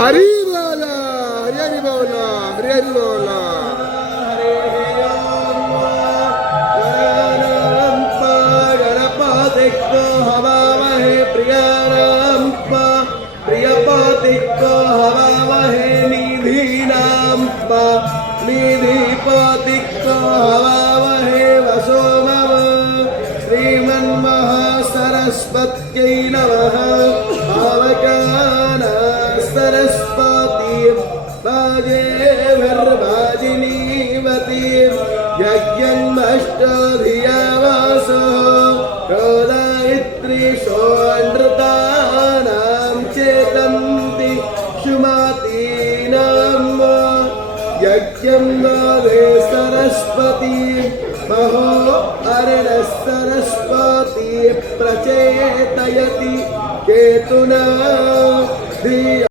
हरि बोला, हरि हरि बोला, हरि हरि बोला। गणपतिको हवामहे प्रियपतिको हवामहे निधिपतिको हवामहे वसोमव श्रीमन्महासरस्वत्यै नमः। पावकाना सरस्वती वाजेभिर्वाजिनीवती यज्ञन्मष्टधियावासो रोदयित्रीशोऽनृतानां चेतन्ति सुमतीनां यज्ञं गावे सरस्वती महो अर्णः सरस्वती प्रचेतयति केतुना धिया।